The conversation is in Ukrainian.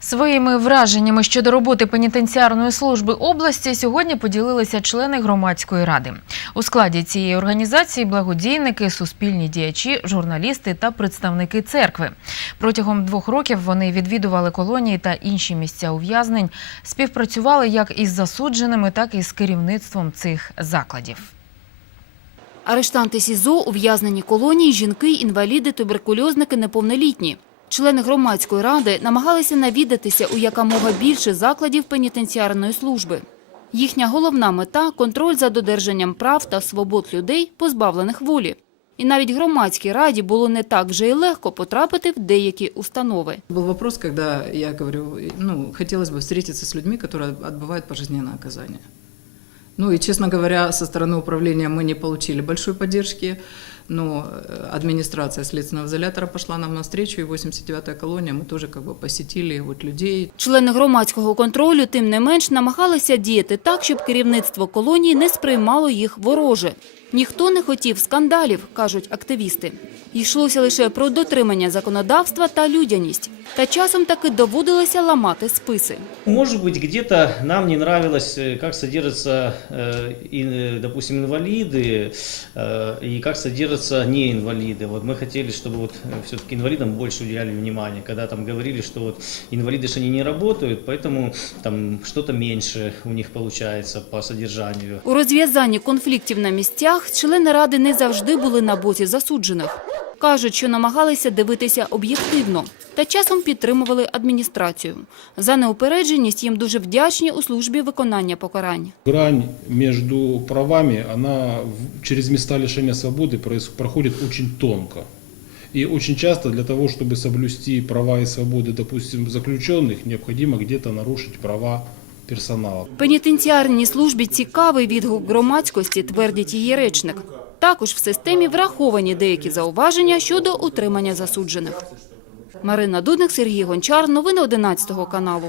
Своїми враженнями щодо роботи пенітенціарної служби області сьогодні поділилися члени громадської ради. У складі цієї організації благодійники, суспільні діячі, журналісти та представники церкви. Протягом двох років вони відвідували колонії та інші місця ув'язнень, співпрацювали як із засудженими, так і з керівництвом цих закладів. Арештанти СІЗО, ув'язнені колонії, жінки, інваліди, туберкульозники, неповнолітні. Члени громадської ради намагалися навідатися у якомога більше закладів пенітенціарної служби. Їхня головна мета – контроль за додержанням прав та свобод людей, позбавлених волі. І навіть громадській раді було не так вже й легко потрапити в деякі установи. Был вопрос, когда я говорю, ну, хотелось бы встретиться с людьми, которые отбывают пожизненное наказание. Ну и, честно говоря, со стороны управления мы не получили большой поддержки, но э, администрация следственного изолятора пошла нам навстречу, и 89-я колония мы тоже как бы посетили вот людей. Члени громадського контролю, тим не менш, намагалися діяти так, щоб керівництво колонії не сприймало їх вороже. Ніхто не хотів скандалів, кажуть активісти. Йшлося лише про дотримання законодавства та людяність. Та часом таки доводилося ламати списи. Может быть, где-то нам не нравилось, э, как содержатся, э, и, э, допустим, инвалиды э, и как содержатся неинвалиды. Вот мы хотели, чтобы вот все-таки инвалидам больше уделяли внимание, когда там говорили, что вот инвалиды же они не работают, поэтому там что-то меньше у них получается по содержанию. У розв'язанні конфліктів на місцях члени ради не завжди були на боці засуджених. Кажуть, що намагалися дивитися об'єктивно та часом підтримували адміністрацію. За неупередженість їм дуже вдячні у службі виконання покарань. Грань между правами, она в- через места лишения свободы проис- проходит очень тонко. И очень часто для того, чтобы соблюсти права и свободы, допустим, заключенных, необходимо где-то нарушить права персонала. Пенітенціарній службі цікавий відгук громадськості, твердить її речник. Також в системі враховані деякі зауваження щодо утримання засуджених. Марина Дудник, Сергій Гончар. Новини 11 каналу.